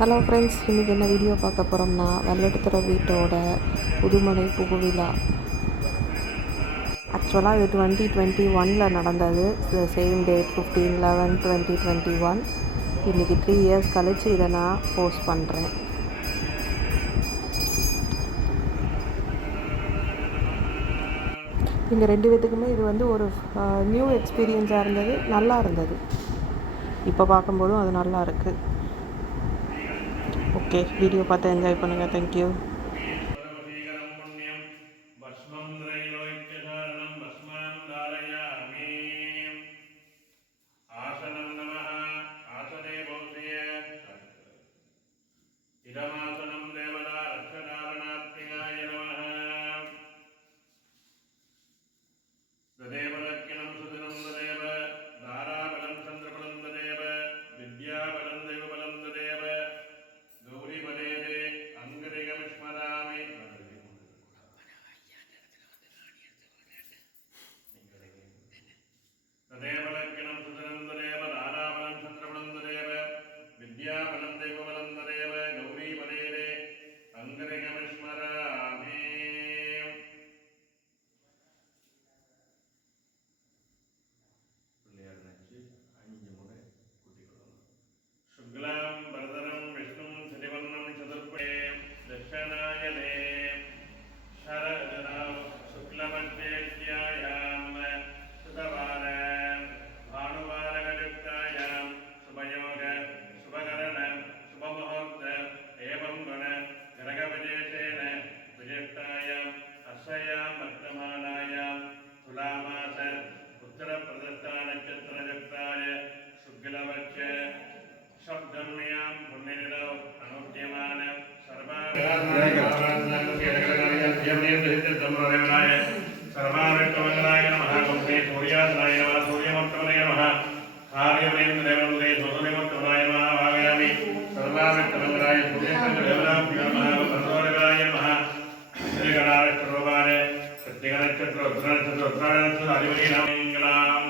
Hello friends, இன்றைக்கி என்ன video பார்க்க போகிறோம்னா வெள்ளட்டுத்துறை வீட்டோட புதுமனை புகுவிழா. ஆக்சுவலாக இது 2021 நடந்தது. Same date 15/11/2021. இன்றைக்கி 3 இயர்ஸ் கழித்து இதை நான் போஸ்ட் பண்ணுறேன். இங்கே 2 பேத்துக்குமே இது ஒரு நியூ எக்ஸ்பீரியன்ஸாக இருந்தது, நல்லா இருந்தது. இப்போ பார்க்கும்போதும் அது நல்லா இருக்குது. ஓகே, வீடியோ பார்த்து என்ஜாய் பண்ணுங்கள். தேங்க்யூ. सर्वाविष्टमंगलाय नमः गुप्ते सूर्यासनाय नमः सूर्यमत्तमने नमः आर्यवरेन्द्रदेवनन्दे सूर्यमत्तमनाय नमः भावयामि सर्वाविष्टमंगलाय सूर्यचन्द्रदेवनाभ्यो नमः सर्वदेवाय नमः श्रीगणाष्टरूपाय सत्यगणचक्र उत्तरानक्षत्र अधिपति नामङ्गलां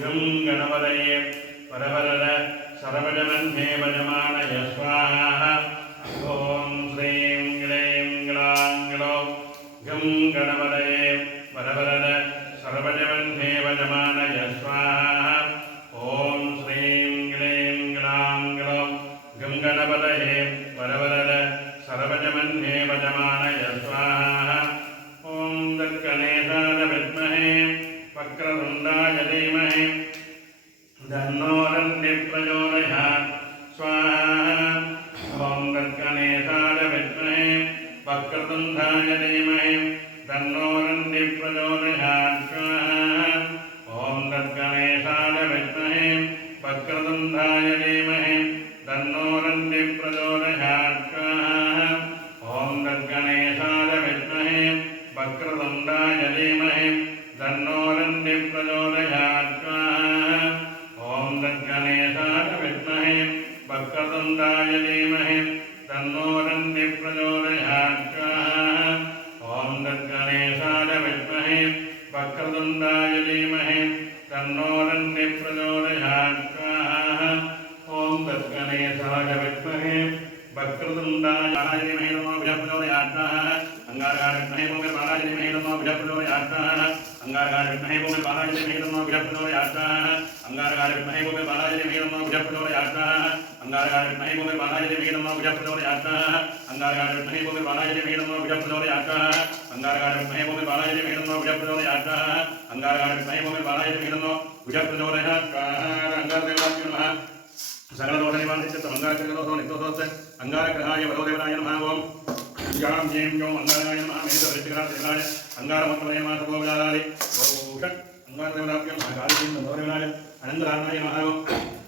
गं गणपतये परवरद सर्वजनन्मे वजमानय स्वाहा ॐ श्रीं क्लीं ग्लां ग्लौं गं गणपतये वरवरद सर्वजनन्मे वजमानय स्वाहा ॐ श्रीं क्लीं ग्लां ग्लौं गं गणपतये वरवरद सर्वजनन्मे वजमानय स्वाहा ॐ दक्षिणेशाय विद्महे वक्रतुण्डाय धीमहि तन्नो दन्तिः प्रचोदयात् स्वाहा ॐ दक्षिणेशाय विद्महे वक्रतुण्डाय धीमहि तन्नो दन्तिः प्रचोदयात् स्वाहा ॐ दक्षिणेशाय विद्महे वक्रतुण्डाय धीमहि तन्नो दन्तिः प्रचोदयात् स्वाहा ॐ दक्षिणेशाय विद्महे वक्रतुण्डाय धीमहि तन्नो दन्तिः प्रचोदयात् स्वाहा ॐ दक्षिणेशाय विद्महे वक्रतुण्डाय धीमहि तन्नो दन्तिः प्रचोदयात् स्वाहा ॐ दक्षिणेशाय विद्महे वक्रतुण्डाय धीमहि तन्नो दन्तिः प्रचोदयात् स्वाहा ॐ दक्षिणेशाय विद्महे वक्रतुण्डाय धीमहि तन्नो प्रचोदयात् स्वाहा अंगारकाय विद्महे बालाय धीमहि तन्नो प्रचोदयात् स्वाहा अंगारकाय विद्महे बालाय धीमहि तन्नो प्रचोदयात् स्वाहा अंगारकाय विद्महे बालाय धीमहि तन्नो प्रचोदयात् स्वाहा अंगारकाय विद्महे बालाय धीमहि तन्नो प्रचोदयात् स्वाहा अंगारकाय विद्महे बालाय धीमहि तन्नो प्रचोदयात् स्वाहा अंगारकाय विद्महे बालाय धीमहि तन्नो प्रचोदयात् स्वाहा अंगारकाय विद्महे बालाय धीमहि तन्नो प्रचोदयात् स्वाहा अंगारदेवाय नमः सकलदोषनिवारणस्य मंगलकरदोषो अंगारग्रहाय वरोदेवनाय नमः ओम जां जें जों अंगारकाय नमः मेधवृत्तिकराय अंगारमत्तमने मातभोगलालालि भूषण अंगारदेवनाभ्यं महाकालीं वरोदेवनाय अनन्तराणाय नमः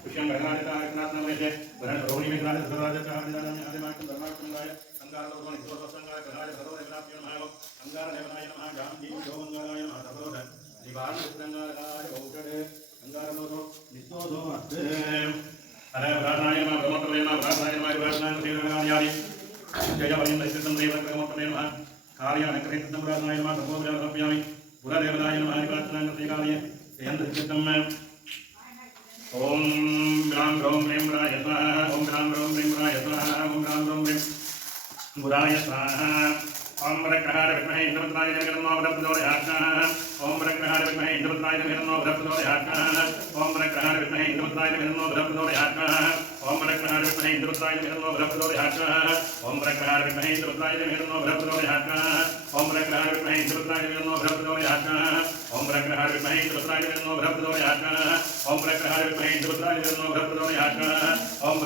पुष्यं गणनादितारकनाथनमनेशे वरण रोहिमेघनाद सदाजकादिदानाय आदिमार्गं धर्मार्गंगाय अंगारदोषो नित्योदोषंगाय वरोदेवनाभ्यं नमः अंगारदेवनाय नमः जां जें जों अंगाराय नमः सर्वदोष निवारणकृतंगाराय भूषण अंगारदोषो नित्योदो अस्ते अरे प्रार्थनाय नमः ब्रह्मोत्तमे नमः प्रार्थनाय नमः प्रार्थनाय श्रीगणायारि जय वरिन्द्रकृतं देवब्रह्मोत्तमे नमः कार्यानकृतं प्रार्थनाय नमः सर्वोपचारं समर्पयामि पुरदेवनाय नमः प्रार्थनाय श्रीकार्ये यन्द्रकृतं ஓம் கிராம் ரோம் ரீம் ராய ஸ்வாஹா ஓம் கிராம் ரோம் ரீம் ராய ஸ்வாஹா ஓம் கிராம் ரோம் ரீம் புராய ஸ்வாஹா ஓம் ரக்ரஹார வித்மஹே இந்திரபத்ராய தமஹ பிரச்சோதயாத் ஓம் ரக்ரஹார வித்மஹே இந்திரபத்ராய தமஹ பிரச்சோதயாத் ஓம் ரக்ரஹார வித்மஹே இந்திரபத்ராய தமஹ பிரச்சோதயாத் ஓம் ரக்ரஹார வித்மஹே இந்திரபத்ராய தமஹ பிரச்சோதயாத் ஓம் ரக்ரஹார வித்மஹே இந்திரபத்ராய தமஹ பிரச்சோதயாத் ஓம் ரக்ரஹார வித்மஹே இந்திரபத்ராய தமஹ பிரச்சோதயாத் ஓம் ரக்ரஹார வித்மஹே இந்திரபத்ராய தமஹ பிரச்சோதயாத் ஓம் ரக்ரஹார வித்மஹே இந்திரபத்ராய தமஹ பிரச்சோதயாத் ஓம்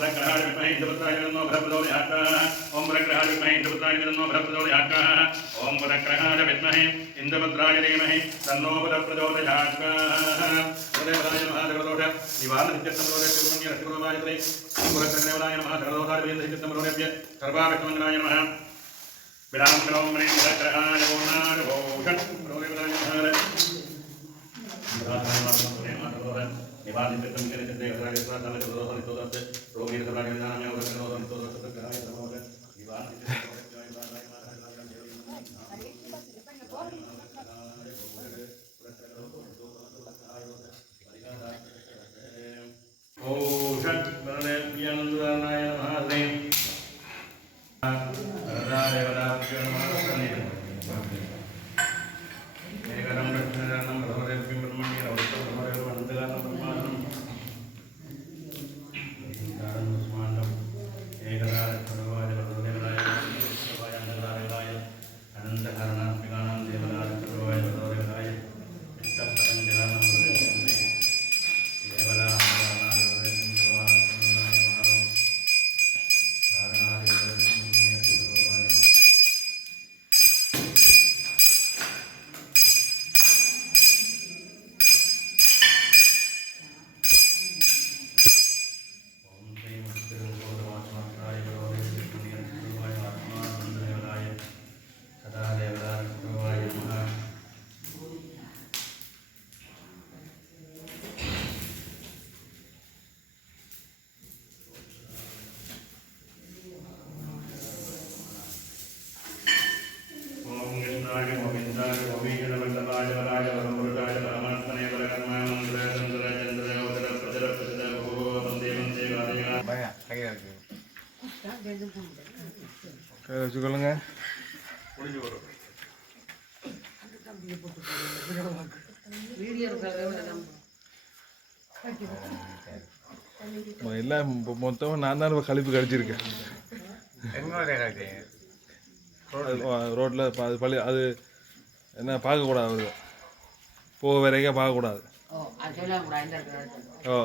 ரக்ரஹார வித்மஹே இந்திரபத்ராய தமஹ பிரச்சோதயாத் ஓம் ரக்ரஹார வித்மஹே இந்திரபத்ராய தமஹ பிரச்சோதயாத் ஓம் ரக்ரஹார வித்மஹே இந்திரபத்ராய தீமஹி தன்னோ பிரச்சோதயாத் தேவராய நமஹ தேவதோஷ நிவாரண சித்தம்ரோதே புண்ணிய ரசிகரோபாயத்ரே ஓம் ரக்ரஹார நமஹ தேவதோஷாய வேத சித்தம்ரோதே சர்வாவிஷ்மங்களாய நமஹ விராம் கரோம் ரே ரக்ரஹார ஓநார ஓஷட் ரோதேவராய நமஹ நிவாரண சித்தம் கிரே தேவராய ஸ்வாதன தேவதோஷ நித்தோதே ரோமீ சர்வாய நாமய ஓதனோத நித்தோதே சத்கராய நமஹ நிவாரண வச்சுக்கொள்ளுங்க. எல்லாம் மொத்தமாக நான் தான் கழிப்பு கழிச்சிருக்கேன் ரோட்டில். அது பள்ளி அது என்ன பார்க்கக்கூடாது, வருது போக வரைக்கும் பார்க்கக்கூடாது. ஓ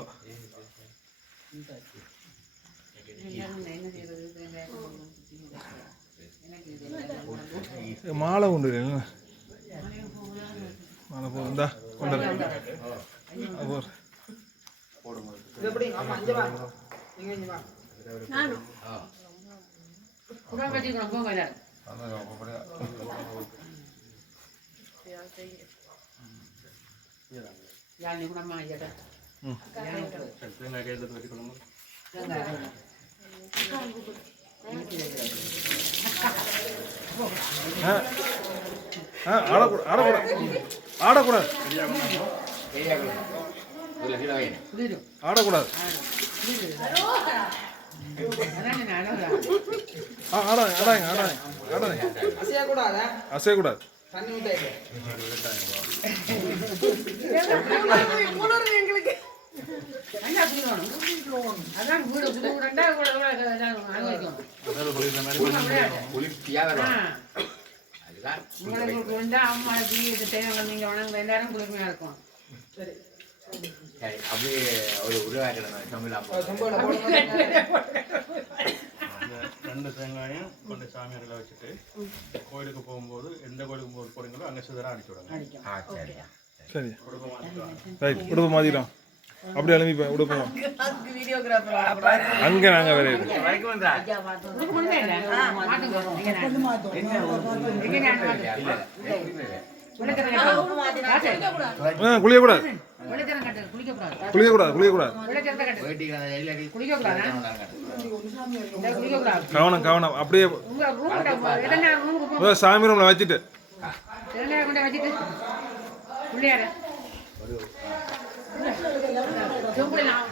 மாலை உண்டு மாலை போகுந்தா கொண்டு ஆடக்கூடாது ஆடக்கூடாது அசையக்கூடாது. ரெண்டு தேங்காயும் கொண்டு சாமியார்களை வச்சுட்டு கோயிலுக்கு போகும்போது எந்த கோயிலுக்கு போறீங்களோ அங்கே சிதறா அடிச்சு விடுங்க. சரி ரைட், உடுப்பு மாத்திட்டோம். அப்படியே எழுப்பி உடுப்போம். அங்கே நாங்கள் வேற குளிக்கக்கூடாது குளிக்கக்கூடாது குளிக்கக்கூடாது. கவனம் கவனம். அப்படியே சாமி ரூம்ல வச்சுட்டு ஜோம்புல நான்